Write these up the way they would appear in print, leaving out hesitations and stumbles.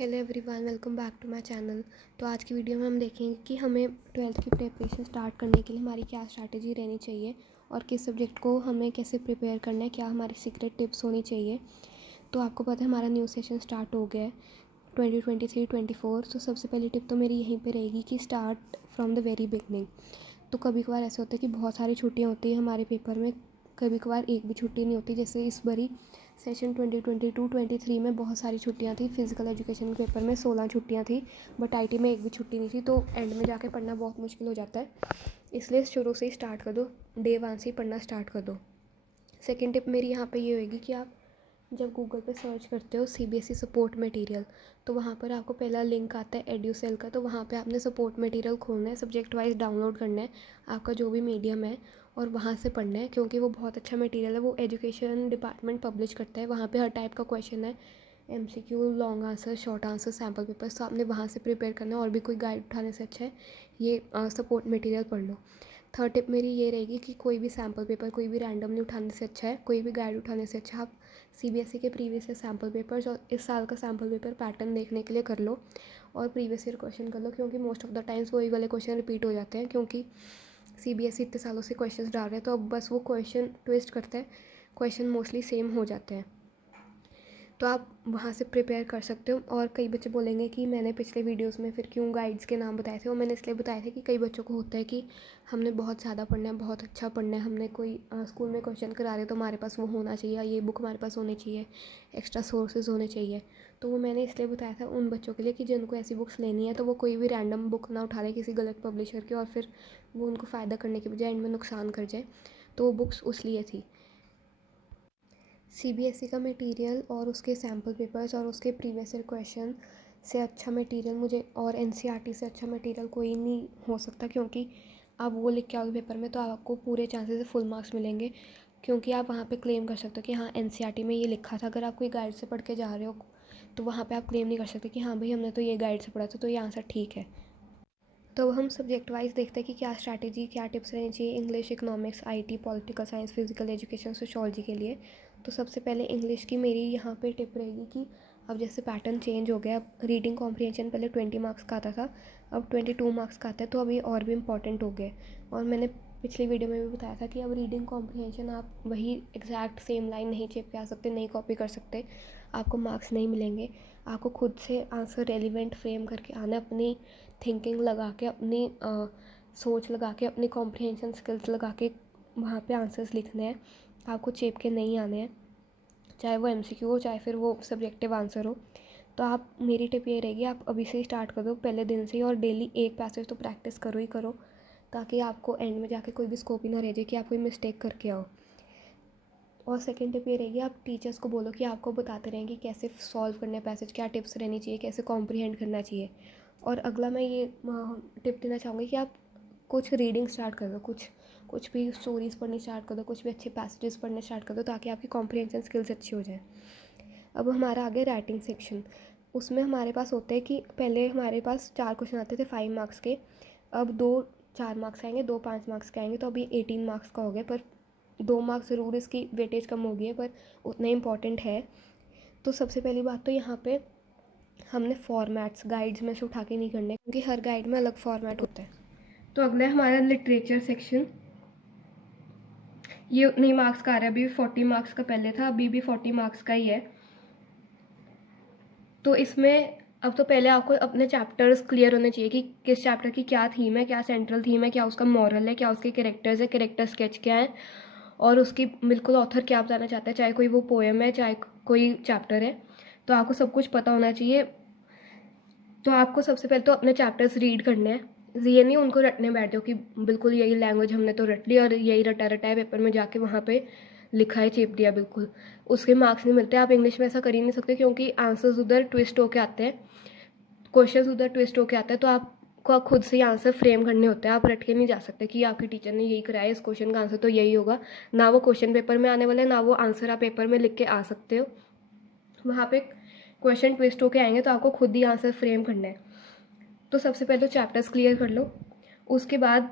Hello everyone, welcome back to my channel. तो आज की वीडियो में हम देखेंगे कि हमें 12th की प्रिपरेशन स्टार्ट करने के लिए हमारी क्या स्ट्रैटेजी रहनी चाहिए और किस सब्जेक्ट को हमें कैसे प्रिपेयर करना है, क्या हमारी सीक्रेट टिप्स होनी चाहिए। तो आपको पता है हमारा न्यू सेशन स्टार्ट हो गया है 2023-24। तो सबसे पहली टिप तो मेरी यहीं पे रहेगी कि start from the very beginning. तो कभी कभार ऐसा होता है कि बहुत सारी छुट्टियाँ होती हैं हमारे पेपर में, कभी कभार एक भी छुट्टी नहीं होती। जैसे इस बारी सेशन 2022-23 में बहुत सारी छुट्टियां थी। फिजिकल एजुकेशन के पेपर में 16 छुट्टियां थी, बट आईटी में एक भी छुट्टी नहीं थी। तो एंड में जाके पढ़ना बहुत मुश्किल हो जाता है, इसलिए शुरू से ही स्टार्ट कर दो, डे 1 से ही पढ़ना स्टार्ट कर दो। सेकेंड टिप मेरी यहाँ पे ये होएगी कि आप जब गूगल पे सर्च करते हो सीबीएसई सपोर्ट मटेरियल, तो वहाँ पर आपको पहला लिंक आता है एड्यूसेल का। तो वहाँ पे आपने सपोर्ट मटेरियल खोलना है, सब्जेक्ट वाइज डाउनलोड करना है आपका जो भी मीडियम है, और वहाँ से पढ़ना है, क्योंकि वो बहुत अच्छा मटेरियल है। वो एजुकेशन डिपार्टमेंट पब्लिश करता है, वहाँ पे हर टाइप का क्वेश्चन है, MCQ, long answer, short answer, sample papers. तो आपने वहाँ से प्रिपेयर करना है, और भी कोई गाइड उठाने से अच्छा है ये सपोर्ट मटेरियल पढ़ लो। थर्ड टिप मेरी ये रहेगी कि कोई भी सैम्पल पेपर कोई भी रैंडमली उठाने से अच्छा है, कोई भी गाइड उठाने से अच्छा आप सीबीएसई के प्रीवियस ईयर सैम्पल पेपर्स और इस साल का सैम्पल पेपर पैटर्न देखने के लिए कर लो, और प्रीवियस ईयर क्वेश्चन कर लो, क्योंकि मोस्ट ऑफ द टाइम्स वही वाले क्वेश्चन रिपीट हो जाते हैं, क्योंकि सीबीएसई इतने सालों से क्वेश्चन डाल रहे हैं। तो अब बस वो क्वेश्चन ट्विस्ट करते हैं, क्वेश्चन मोस्टली सेम हो जाते हैं। तो आप वहाँ से प्रिपेयर कर सकते हो। और कई बच्चे बोलेंगे कि मैंने पिछले वीडियोस में फिर क्यों गाइड्स के नाम बताए थे, और मैंने इसलिए बताए थे कि कई बच्चों को होता है कि हमने बहुत ज़्यादा पढ़ना है, बहुत अच्छा पढ़ना है, हमने कोई स्कूल में क्वेश्चन करा रहे तो हमारे पास वो होना चाहिए, ये बुक हमारे पास होनी चाहिए, एक्स्ट्रा सोर्सेज होने चाहिए। तो वो मैंने इसलिए बताया था उन बच्चों के लिए कि जिनको ऐसी बुक्स लेनी है तो वो कोई भी रैंडम बुक ना उठा लें किसी गलत पब्लिशर की, और फिर वो उनको फ़ायदा करने के बजाय एंड में नुकसान कर जाए। तो वो बुक्स उस लिए थी। सीबीएसई का मटेरियल और उसके सैम्पल पेपर्स और उसके प्रीवियस ईयर क्वेश्चन से अच्छा मटेरियल मुझे, और एनसीईआरटी से अच्छा मटेरियल कोई नहीं हो सकता, क्योंकि आप वो लिख के आओगे पेपर में तो आपको पूरे चांसेस से फुल मार्क्स मिलेंगे, क्योंकि आप वहाँ पे क्लेम कर सकते हो कि हाँ एनसीईआरटी में ये लिखा था। अगर आप कोई गाइड से पढ़ के जा रहे हो तो वहाँ पे आप क्लेम नहीं कर सकते कि हाँ भाई हमने तो ये गाइड से पढ़ा था तो ये आंसर ठीक है। तो अब हम सब्जेक्ट वाइज देखते हैं कि क्या स्ट्रैटेजी, क्या टिप्स रहनी चाहिए English, economics, IT, political science, physical education, sociology के लिए। तो सबसे पहले इंग्लिश की मेरी यहाँ पे टिप रहेगी कि अब जैसे पैटर्न चेंज हो गया, अब रीडिंग कॉम्प्रिहेंशन पहले 20 मार्क्स का आता था, अब 22 मार्क्स का आता है। तो अब ये और भी इंपॉर्टेंट हो गए। और मैंने पिछली वीडियो में भी बताया था कि अब रीडिंग कॉम्प्रिहेंशन आप वही एग्जैक्ट सेम लाइन नहीं चिप के आ सकते, नहीं कॉपी कर सकते, आपको मार्क्स नहीं मिलेंगे। आपको खुद से आंसर रेलिवेंट फ्रेम करके आना, अपनी थिंकिंग लगा के, अपनी सोच लगा के, अपनी कॉम्प्रिहेंशन स्किल्स लगा के वहाँ पे आंसर्स लिखने हैं। आपको चेप के नहीं आने हैं, चाहे वो एमसीक्यू हो चाहे फिर वो सब्जेक्टिव आंसर हो। तो आप, मेरी टिप ये रहेगी आप अभी से ही स्टार्ट कर दो, पहले दिन से ही, और डेली एक पैसेज तो प्रैक्टिस करो ही करो, ताकि आपको एंड में जाके कोई भी स्कोप ही ना रह जाए कि आप कोई मिस्टेक करके आओ। और सेकेंड टिप ये रहेगी आप टीचर्स को बोलो कि आपको बताते रहें कि कैसे सॉल्व करना है पैसेज, क्या टिप्स रहनी चाहिए, कैसे कॉम्प्रीहेंड करना चाहिए। और अगला मैं ये टिप देना चाहूँगी कि आप कुछ रीडिंग स्टार्ट कर दो, कुछ भी स्टोरीज़ पढ़नी स्टार्ट कर दो, कुछ भी अच्छे पैसेजेस पढ़ने स्टार्ट कर दो, ताकि आपकी कॉम्प्रीहेंशन स्किल्स अच्छी हो जाए। अब हमारा आगे राइटिंग सेक्शन, उसमें हमारे पास होते हैं कि पहले हमारे पास 4 क्वेश्चन आते थे 5 मार्क्स के, अब 2 4 मार्क्स आएंगे, 2 5 मार्क्स के आएंगे। तो अभी 18 मार्क्स का हो गया, पर 2 मार्क्स ज़रूर इसकी वेटेज कम हो गई है, पर उतना इंपॉर्टेंट है। तो सबसे पहली बात तो यहाँ पे हमने फॉर्मेट्स गाइड्स में से उठा के नहीं करने, क्योंकि हर गाइड में अलग फॉर्मेट होता है। तो अगला है हमारा लिटरेचर सेक्शन। ये उतने ही मार्क्स का आ रहा है, अभी 40 मार्क्स का पहले था, अभी भी 40 मार्क्स का ही है। तो इसमें अब तो पहले आपको अपने चैप्टर्स क्लियर होने चाहिए कि किस चैप्टर की क्या थीम है, क्या सेंट्रल थीम है, क्या उसका मॉरल है, क्या उसके कैरेक्टर्स है, कैरेक्टर स्केच क्या है, और उसकी बिल्कुल ऑथर क्या बताना चाहता है, चाहे कोई वो पोएम है चाहे कोई चैप्टर है। तो आपको सब कुछ पता होना चाहिए। तो आपको सबसे पहले तो अपने चैप्टर्स रीड करने हैं, ये नहीं उनको रटने बैठ जाओ कि बिल्कुल यही लैंग्वेज हमने तो रट ली और यही रटा रटा है, पेपर में जाके वहाँ पे लिखा है चेप दिया बिल्कुल, उसके मार्क्स नहीं मिलते। आप इंग्लिश में ऐसा कर ही नहीं सकते, क्योंकि आंसर्स उधर ट्विस्ट होके आते हैं, क्वेश्चंस उधर ट्विस्ट होके आते हैं। तो आपको खुद से ही आंसर फ्रेम करने होते हैं, आप रट के नहीं जा सकते कि आपकी टीचर ने यही कराया, इस क्वेश्चन का आंसर तो यही होगा। ना वो क्वेश्चन पेपर में आने वाला है, ना वो आंसर आप पेपर में लिख के आ सकते हो। वहाँ पे क्वेश्चन ट्विस्ट होके आएंगे, तो आपको खुद ही आंसर फ्रेम करना है। तो सबसे पहले तो चैप्टर्स क्लियर कर लो, उसके बाद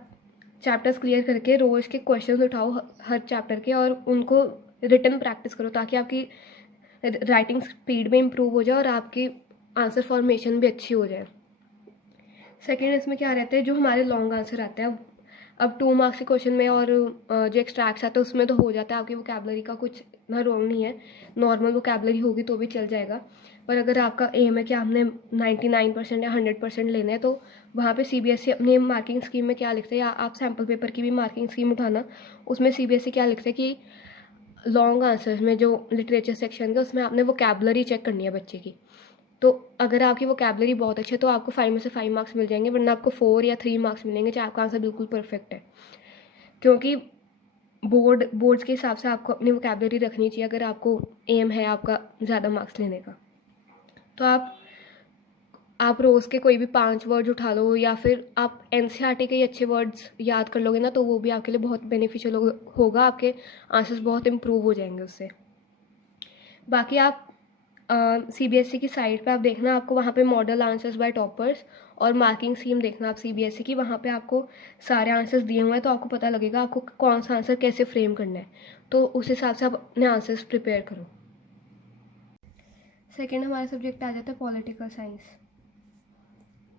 चैप्टर्स क्लियर करके रोज के क्वेश्चंस उठाओ हर चैप्टर के, और उनको रिटन प्रैक्टिस करो, ताकि आपकी राइटिंग स्पीड में इम्प्रूव हो जाए और आपकी आंसर फॉर्मेशन भी अच्छी हो जाए। सेकेंड इसमें क्या रहता है, जो हमारे लॉन्ग आंसर आते हैं, अब 2 मार्क्स के क्वेश्चन में और जो एक्सट्रैक्ट्स आते हैं उसमें तो हो जाता है, आपकी वोकैबलरी का कुछ ना रोल नहीं है, नॉर्मल वोकैबलरी होगी तो भी चल जाएगा। पर अगर आपका एम है कि आपने 99% या 100% लेने हैं, तो वहाँ पे सीबीएसई अपनी मार्किंग स्कीम में क्या लिखते हैं, या आप सैम्पल पेपर की भी मार्किंग स्कीम उठाना, उसमें सीबीएसई क्या लिखते हैं कि लॉन्ग आंसर्स में जो लिटरेचर सेक्शन का, उसमें आपने वोकैबलरी चेक करनी है बच्चे की। तो अगर आपकी वोकैबलरी बहुत अच्छी है तो आपको 5 में से 5 मार्क्स मिल जाएंगे, वरना आपको 4 या 3 मार्क्स मिलेंगे चाहे आपका आंसर बिल्कुल परफेक्ट है। क्योंकि बोर्ड्स के हिसाब से आपको अपनी वोकैबलरी रखनी चाहिए अगर आपको एम है आपका ज़्यादा मार्क्स लेने का। तो आप रोज़ के कोई भी 5 वर्ड्स उठा लो, या फिर आप एनसीईआरटी के ही अच्छे वर्ड्स याद कर लोगे ना, तो वो भी आपके लिए बहुत बेनिफिशियल होगा, आपके आंसर्स बहुत इम्प्रूव हो जाएंगे उससे। बाकी आप सीबीएसई की साइट पे आप देखना, आपको वहाँ पे मॉडल आंसर्स बाय टॉपर्स और मार्किंग स्कीम देखना आप सीबीएसई की, वहाँ पे आपको सारे आंसर्स दिए हुए हैं, तो आपको पता लगेगा आपको कौन सा आंसर कैसे फ्रेम करना है, तो उस हिसाब से आप अपने आंसर्स प्रिपेयर करो। सेकेंड हमारा सब्जेक्ट आ जाता है पॉलिटिकल साइंस।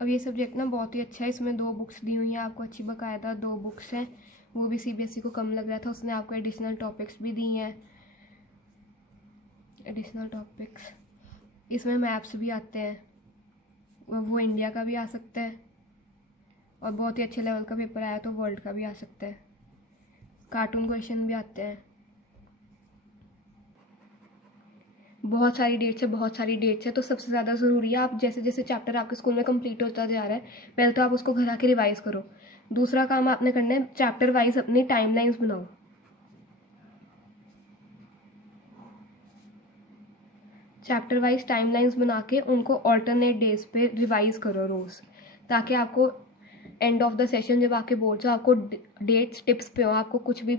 अब ये सब्जेक्ट ना बहुत ही अच्छा है, इसमें 2 बुक्स दी हुई हैं आपको अच्छी, बाकायदा 2 बुक्स हैं, वो भी सीबीएसई को कम लग रहा था, उसने आपको एडिशनल टॉपिक्स भी दी हैं, एडिशनल टॉपिक्स। इसमें मैप्स भी आते हैं, वो इंडिया का भी आ सकता है, और बहुत ही अच्छे लेवल का पेपर आया तो वर्ल्ड का भी आ सकता है, कार्टून क्वेश्चन भी आते हैं। बहुत सारी डेट्स है, तो सबसे ज़्यादा ज़रूरी है आप जैसे जैसे चैप्टर आपके स्कूल में कंप्लीट होता जा रहा है, पहले तो आप उसको घर आके रिवाइज़ करो। दूसरा काम आपने करना है, चैप्टर वाइज अपनी टाइमलाइंस बनाओ। चैप्टर वाइज टाइमलाइंस बना के उनको ऑल्टरनेट डेज पे रिवाइज करो रोज़, ताकि आपको एंड ऑफ द सेशन जब आपके बोर्ड्स हो, आपको डेट्स टिप्स पे हो, आपको कुछ भी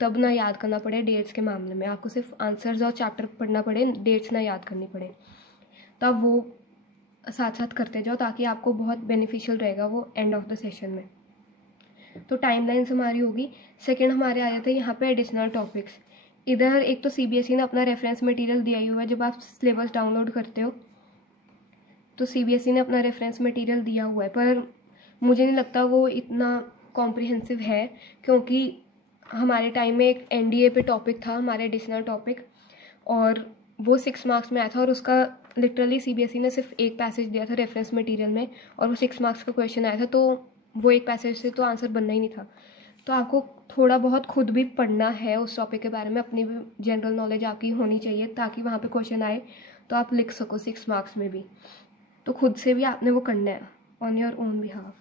तब ना याद करना पड़े डेट्स के मामले में, आपको सिर्फ आंसर्स और चैप्टर पढ़ना पड़े, डेट्स ना याद करनी पड़े। तो आप वो साथ साथ करते जाओ, ताकि आपको बहुत बेनिफिशियल रहेगा वो एंड ऑफ द सेशन में। तो टाइमलाइंस हमारी होगी। सेकेंड हमारे आ जाते हैं यहाँ पे एडिशनल टॉपिक्स। इधर एक तो सीबीएसई ने अपना रेफरेंस मटेरियल दिया ही हुआ है, जब आप सिलेबस डाउनलोड करते हो तो सीबीएसई ने अपना रेफरेंस मटेरियल दिया हुआ है, पर मुझे नहीं लगता वो इतना कॉम्प्रिहेंसिव है, क्योंकि हमारे टाइम में एक एनडीए पे टॉपिक था हमारे एडिशनल टॉपिक, और वो 6 मार्क्स में आया था, और उसका लिटरली सीबीएसई ने सिर्फ एक पैसेज दिया था रेफरेंस मटेरियल में, और वो 6 मार्क्स का क्वेश्चन आया था, तो वो एक पैसेज से तो आंसर बनना ही नहीं था। तो आपको थोड़ा बहुत खुद भी पढ़ना है उस टॉपिक के बारे में, अपनी भी जनरल नॉलेज आपकी होनी चाहिए, ताकि वहाँ पे क्वेश्चन आए तो आप लिख सको 6 मार्क्स में भी। तो खुद से भी आपने वो करना है ऑन योर ओन बिहाफ।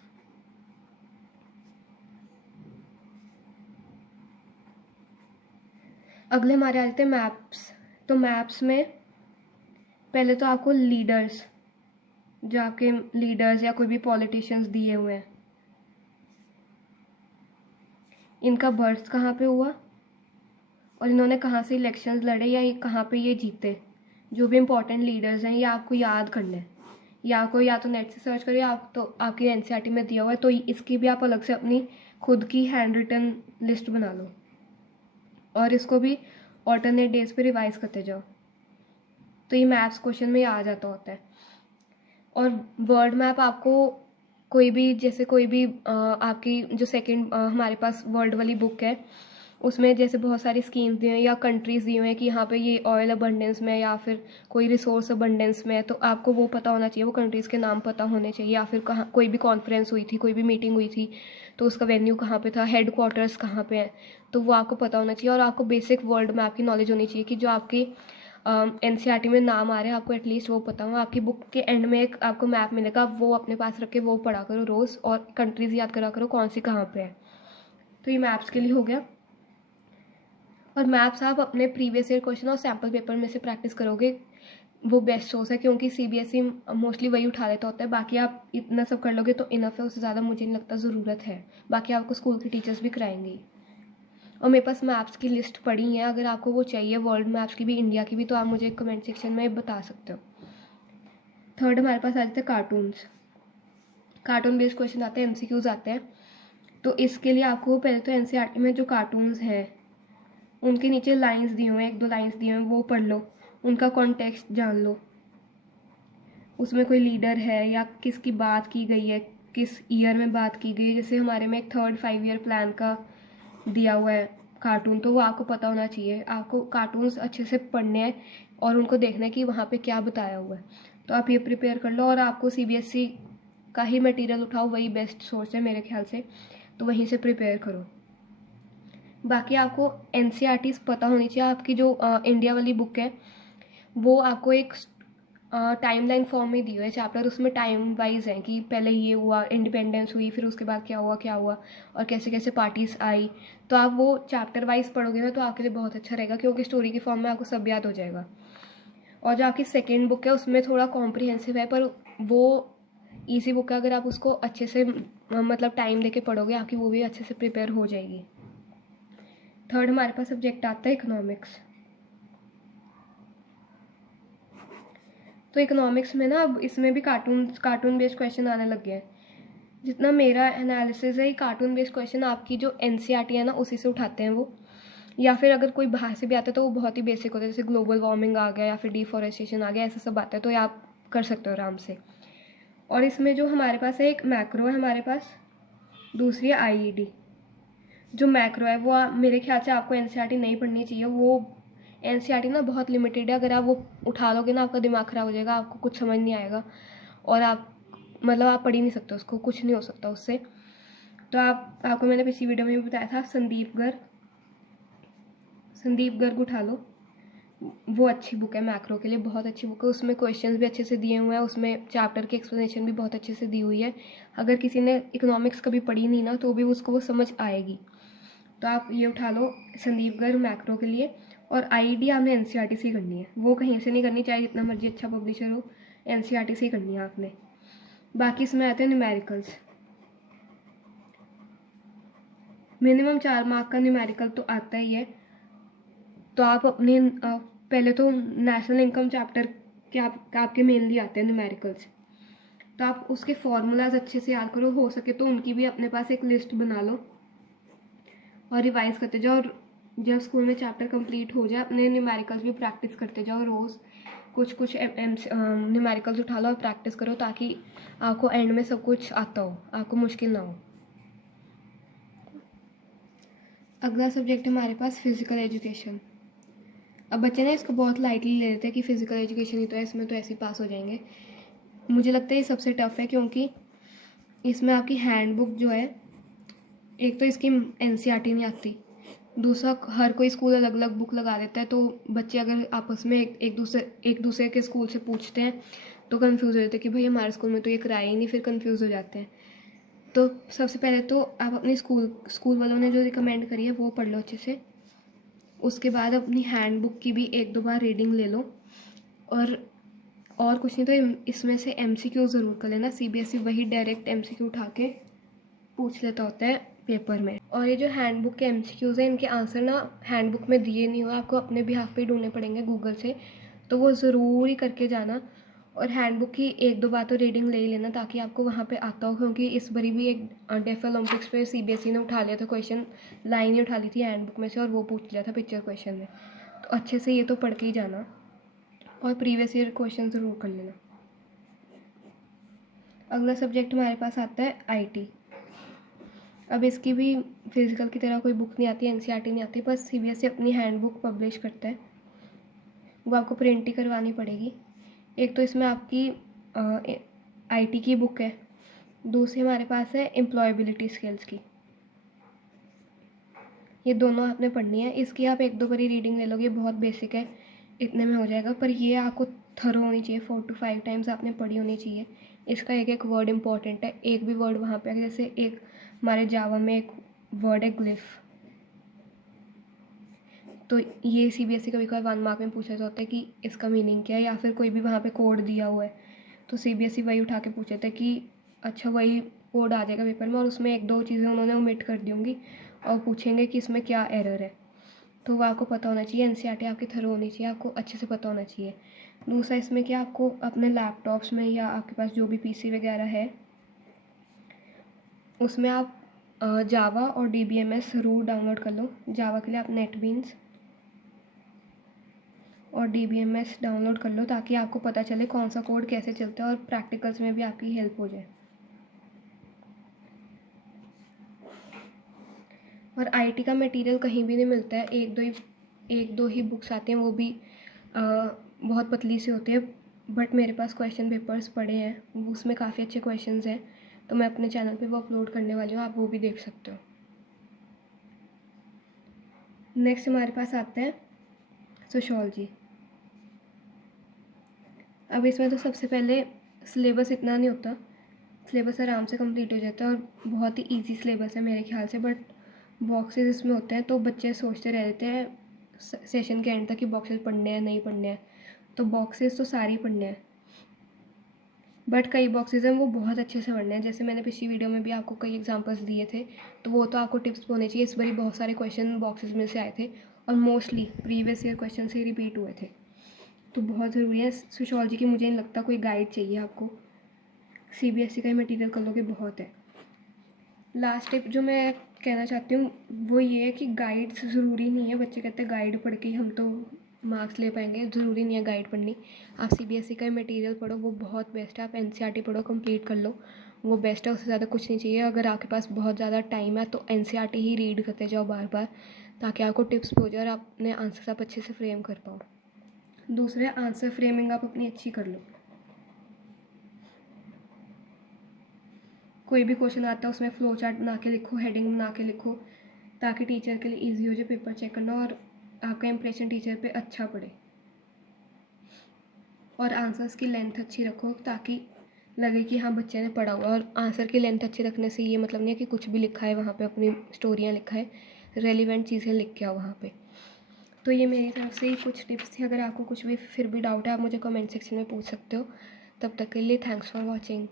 अगले हमारे आ जाते हैं मैप्स। तो मैप्स में पहले तो आपको लीडर्स, जो आपके लीडर्स या कोई भी पॉलिटिशियंस दिए हुए हैं, इनका बर्थ कहाँ पे हुआ और इन्होंने कहाँ से इलेक्शंस लड़े, या ये कहाँ पे ये जीते, जो भी इंपॉर्टेंट लीडर्स हैं ये आपको याद करना है, या आपको या तो नेट से सर्च करिए, आप तो आपकी एनसीईआरटी में दिया हुआ है, तो इसकी भी आप अलग से अपनी खुद की हैंड रिटन लिस्ट बना लो, और इसको भी ऑल्टरनेट डेज पे रिवाइज करते जाओ, तो ये मैथ्स क्वेश्चन में आ जाता होता है। और वर्ल्ड मैप आपको कोई भी, जैसे कोई भी आपकी जो सेकंड हमारे पास वर्ल्ड वाली बुक है, उसमें जैसे बहुत सारी स्कीम्स दी हुई हैं या कंट्रीज़ दी हुई हैं कि यहाँ पे ये ऑयल अबंडेंस में या फिर कोई रिसोर्स अबंडेंस में है, तो आपको वो पता होना चाहिए, वो कंट्रीज़ के नाम पता होने चाहिए, या फिर कहाँ कोई भी कॉन्फ्रेंस हुई थी, कोई भी मीटिंग हुई थी तो उसका वेन्यू कहाँ पे था, हेड क्वार्टर्स कहाँ पे है, तो वो आपको पता होना चाहिए। और आपको बेसिक वर्ल्ड मैप की नॉलेज होनी चाहिए कि जो आपकी एनसीईआरटी में नाम आ रहे हैं आपको एटलीस्ट वो पता हो। आपकी बुक के एंड में एक आपको मैप मिलेगा, वो अपने पास रख के वो पढ़ा करो रोज़, और कंट्रीज़ याद करा करो कौन सी कहाँ पे है। तो ये मैप्स के लिए हो गया। और मैप्स आप अपने प्रीवियस ईयर क्वेश्चन और सैम्पल पेपर में से प्रैक्टिस करोगे, वो बेस्ट सोर्स है, क्योंकि सीबीएसई मोस्टली वही उठा लेता होता है। बाकी आप इतना सब कर लोगे तो इनफ है, उससे ज़्यादा मुझे नहीं लगता ज़रूरत है, बाकी आपको स्कूल के टीचर्स भी कराएंगे। और मेरे पास मैप्स की लिस्ट पड़ी है, अगर आपको वो चाहिए वर्ल्ड मैप्स की भी, इंडिया की भी, तो आप मुझे कमेंट सेक्शन में बता सकते हो। थर्ड हमारे पास आ जाते हैं कार्टून्स। कार्टून बेस्ड क्वेश्चन आते हैं, एमसीक्यूज आते हैं। तो इसके लिए आपको पहले तो एनसीईआरटी में जो कार्टून्स हैं उनके नीचे लाइंस दिए हुए हैं, 1-2 लाइंस दिए हुए हैं, वो पढ़ लो, उनका कॉन्टेक्स्ट जान लो, उसमें कोई लीडर है या किसकी बात की गई है, किस ईयर में बात की गई है। जैसे हमारे में एक 3rd 5 ईयर प्लान का दिया हुआ है कार्टून, तो वो आपको पता होना चाहिए। आपको कार्टून्स अच्छे से पढ़ने हैं और उनको देखना है कि वहाँ पे क्या बताया हुआ है। तो आप ये प्रिपेयर कर लो और आपको CBSE का ही मटेरियल उठाओ, वही बेस्ट सोर्स है मेरे ख्याल से, तो वहीं से प्रिपेयर करो। बाकी आपको NCERTs पता होनी चाहिए। आपकी जो इंडिया वाली बुक है वो आपको एक टाइमलाइन फॉर्म में दी हुई है चैप्टर, उसमें टाइम वाइज है कि पहले ये हुआ, इंडिपेंडेंस हुई, फिर उसके बाद क्या हुआ और कैसे कैसे पार्टीज आई। तो आप वो चैप्टर वाइज पढ़ोगे ना तो आपके लिए बहुत अच्छा रहेगा, क्योंकि स्टोरी के फॉर्म में आपको सब याद हो जाएगा। और जो आपकी सेकेंड बुक है उसमें थोड़ा कॉम्प्रिहेंसिव है, पर वो ईजी बुक है। अगर आप उसको अच्छे से मतलब टाइम देके पढ़ोगे, आपकी वो भी अच्छे से प्रिपेयर हो जाएगी। थर्ड हमारे पास सब्जेक्ट आता है इकोनॉमिक्स। तो इकोनॉमिक्स में ना अब इसमें भी कार्टून बेस्ड क्वेश्चन आने लग गए हैं। जितना मेरा एनालिसिस है, कार्टून बेस्ड क्वेश्चन आपकी जो NCERT है ना उसी से उठाते हैं वो, या फिर अगर कोई बाहर से भी आता है तो वो बहुत ही बेसिक होता है, जैसे ग्लोबल वार्मिंग आ गया या फिर डिफॉरेस्टेशन आ गया, ऐसा सब आता है, तो ये आप कर सकते हो आराम से। और इसमें जो हमारे पास है, एक मैक्रो है हमारे पास, दूसरी है IED। जो मैक्रो है वो मेरे ख्याल से आपको NCERT नहीं पढ़नी चाहिए। वो NCERT ना बहुत लिमिटेड है, अगर आप वो उठा लोगे ना आपका दिमाग ख़राब हो जाएगा, आपको कुछ समझ नहीं आएगा और आप मतलब आप पढ़ ही नहीं सकते उसको, कुछ नहीं हो सकता उससे। तो आपको मैंने पिछली वीडियो में भी बताया था, संदीप गर्ग उठा लो, वो अच्छी बुक है मैक्रो के लिए, बहुत अच्छी बुक है। उसमें क्वेश्चंस भी अच्छे से दिए हुए हैं, उसमें चैप्टर की एक्सप्लेनेशन भी बहुत अच्छे से दी हुई है। अगर किसी ने इकोनॉमिक्स कभी पढ़ी नहीं ना तो भी उसको वो समझ आएगी। तो आप ये उठा लो संदीप गर्ग मैक्रो के लिए। और IED आपने NCERT से ही करनी है, वो कहीं से नहीं करनी, चाहे जितना मर्जी अच्छा पब्लिशर हो, NCERT से ही करनी है आपने। बाकी इसमें आते हैं न्यूमेरिकल्स। मिनिमम 4 मार्क का न्यूमेरिकल तो आता ही है। तो आप अपने पहले तो नेशनल इनकम चैप्टर के आपके मेनली आते हैं न्यूमेरिकल्स, तो आप उसके फॉर्मूलाज अच्छे से याद करो, हो सके तो उनकी भी अपने पास एक लिस्ट बना लो और रिवाइज करते जाओ। और जब स्कूल में चैप्टर कंप्लीट हो जाए अपने न्यूमेरिकल्स भी प्रैक्टिस करते जाओ, रोज़ कुछ न्यूमेरिकल्स उठा लो और प्रैक्टिस करो, ताकि आपको एंड में सब कुछ आता हो, आपको मुश्किल ना हो। अगला सब्जेक्ट हमारे पास फिजिकल एजुकेशन। अब बच्चे ना इसको बहुत लाइटली ले लेते हैं कि फिजिकल एजुकेशन ही तो है, इसमें तो ऐसे ही पास हो जाएंगे। मुझे लगता है ये सबसे टफ है, क्योंकि इसमें आपकी हैंड बुक जो है, एक तो इसकी NCERT नहीं आती, दूसरा हर कोई स्कूल अलग अलग बुक लगा देता है, तो बच्चे अगर आपस में एक दूसरे के स्कूल से पूछते हैं तो कंफ्यूज हो जाते हैं कि भाई हमारे स्कूल में तो ये कराया ही नहीं, फिर कंफ्यूज हो जाते हैं। तो सबसे पहले तो आप अपने स्कूल वालों ने जो रिकमेंड करी है वो पढ़ लो अच्छे से। उसके बाद अपनी हैंड बुक की भी 1-2 बार रीडिंग ले लो, और कुछ नहीं तो इसमें से MCQ ज़रूर कर लेना। CBSE वही डायरेक्ट MCQ उठा के पूछ लेता होता है पेपर में। और ये जो हैंड बुक के MCQs हैं, इनके आंसर ना हैंड बुक में दिए नहीं हुए, आपको अपने बिहाफ पे ढूंढने पड़ेंगे गूगल से, तो वो ज़रूर ही करके जाना। और हैंड बुक की 1-2 बार तो रीडिंग ले ही लेना, ताकि आपको वहाँ पे आता हो, क्योंकि इस बारी भी एक डेफ ओलंपिक्स पे CBSE ने उठा लिया था क्वेश्चन, लाइन ही उठा ली थी हैंड बुक में से और वो पूछ लिया था पिक्चर क्वेश्चन में। तो अच्छे से ये तो पढ़ के ही जाना और प्रीवियस ईयर क्वेश्चन ज़रूर कर लेना। अगला सब्जेक्ट हमारे पास आता है IT। अब इसकी भी फिजिकल की तरह कोई बुक नहीं आती, NCERT नहीं आती, बस CBSE अपनी हैंड बुक पब्लिश करता है, वो आपको प्रिंट ही करवानी पड़ेगी। एक तो इसमें आपकी IT की बुक है, दूसरी हमारे पास है एम्प्लॉयबिलिटी स्किल्स की। ये दोनों आपने पढ़नी है। इसकी आप 1-2 बारी रीडिंग ले लोगे, बहुत बेसिक है, इतने में हो जाएगा, पर ये आपको थरो होनी चाहिए, 4 to 5 टाइम्स आपने पढ़ी होनी चाहिए। इसका एक एक वर्ड इंपॉर्टेंट है, एक भी वर्ड वहाँ पे, जैसे एक हमारे जावा में एक वर्ड है ग्लिफ, तो ये CBSE कभी कभार 1 मार्क में पूछा जाता है कि इसका मीनिंग क्या है, या फिर कोई भी वहाँ पे कोड दिया हुआ है तो CBSE वही उठा के पूछे थे कि अच्छा वही कोड आ जाएगा पेपर में, और उसमें 1-2 चीज़ें उन्होंने ओमिट कर दी होंगी और पूछेंगे कि इसमें क्या एरर है, तो वो आपको पता होना चाहिए। NCERT आपकी थरो होनी चाहिए, आपको अच्छे से पता होना चाहिए। दूसरा इसमें क्या, आपको अपने लैपटॉप्स में या आपके पास जो भी PC वगैरह है उसमें आप जावा और DBMS ज़रूर डाउनलोड कर लो। जावा के लिए आप नेटबीन्स और DBMS डाउनलोड कर लो ताकि आपको पता चले कौन सा कोड कैसे चलता है और प्रैक्टिकल्स में भी आपकी हेल्प हो जाए। और IT का मटेरियल कहीं भी नहीं मिलता है, एक दो ही बुक्स आते हैं, वो भी बहुत पतली सी होती है, बट मेरे पास क्वेश्चन पेपर्स पड़े हैं, उसमें काफ़ी अच्छे क्वेश्चंस हैं, तो मैं अपने चैनल पे वो अपलोड करने वाली हूँ, आप वो भी देख सकते हो। नेक्स्ट हमारे पास आता है सोशियोलॉजी। अब इसमें तो सबसे पहले सिलेबस इतना नहीं होता, सिलेबस आराम से कंप्लीट हो जाता है और बहुत ही इजी सिलेबस है मेरे ख्याल से, बट बॉक्सेस इसमें होते हैं तो बच्चे सोचते रह जाते हैं सेशन के एंड तक कि बॉक्सेस पढ़ने हैं नहीं पढ़ने हैं, तो बॉक्सेस तो सारे ही पढ़ने हैं, बट कई बॉक्सेस हैं वो बहुत अच्छे से पढ़ने हैं। जैसे मैंने पिछली वीडियो में भी आपको कई एग्जांपल्स दिए थे, तो वो तो आपको टिप्स होने चाहिए। इस बारी बहुत सारे क्वेश्चन बॉक्सेस में से आए थे और मोस्टली प्रीवियस ईयर क्वेश्चन से रिपीट हुए थे, तो बहुत ज़रूरी है। सोशियोलॉजी की मुझे नहीं लगता कोई गाइड चाहिए आपको, CBSE का ही मटेरियल कर लोगे बहुत है। लास्ट टिप जो मैं कहना चाहती हूँ वो ये है कि गाइड्स ज़रूरी नहीं है। बच्चे कहते हैं गाइड पढ़ के हम तो मार्क्स ले पाएंगे, ज़रूरी नहीं है गाइड पढ़नी। आप CBSE का मटेरियल पढ़ो, वो बहुत बेस्ट है। आप NCERT पढ़ो, कंप्लीट कर लो, वो बेस्ट है, उससे ज़्यादा कुछ नहीं चाहिए। अगर आपके पास बहुत ज़्यादा टाइम है तो NCERT ही रीड करते जाओ बार बार, ताकि आपको टिप्स हो जाए और आप अपने आंसर्स आप अच्छे से फ्रेम कर पाओ। दूसरे आंसर फ्रेमिंग आप अपनी अच्छी कर लो। कोई भी क्वेश्चन आता है उसमें फ्लो चार्ट बना के लिखो, हेडिंग बना के लिखो, ताकि टीचर के लिए इजी हो जाए पेपर चेक करना और आपका इंप्रेशन टीचर पे अच्छा पड़े। और आंसर्स की लेंथ अच्छी रखो ताकि लगे कि हाँ बच्चे ने पढ़ा हुआ। और आंसर की लेंथ अच्छी रखने से ये मतलब नहीं है कि कुछ भी लिखा है वहाँ पे, अपनी स्टोरियाँ लिखा है, रेलिवेंट चीज़ें लिख के आओ वहाँ पे। तो ये मेरी तरफ से ही कुछ टिप्स थी। अगर आपको कुछ भी फिर भी डाउट है आप मुझे कमेंट सेक्शन में पूछ सकते हो। तब तक के लिए थैंक्स फॉर वॉचिंग।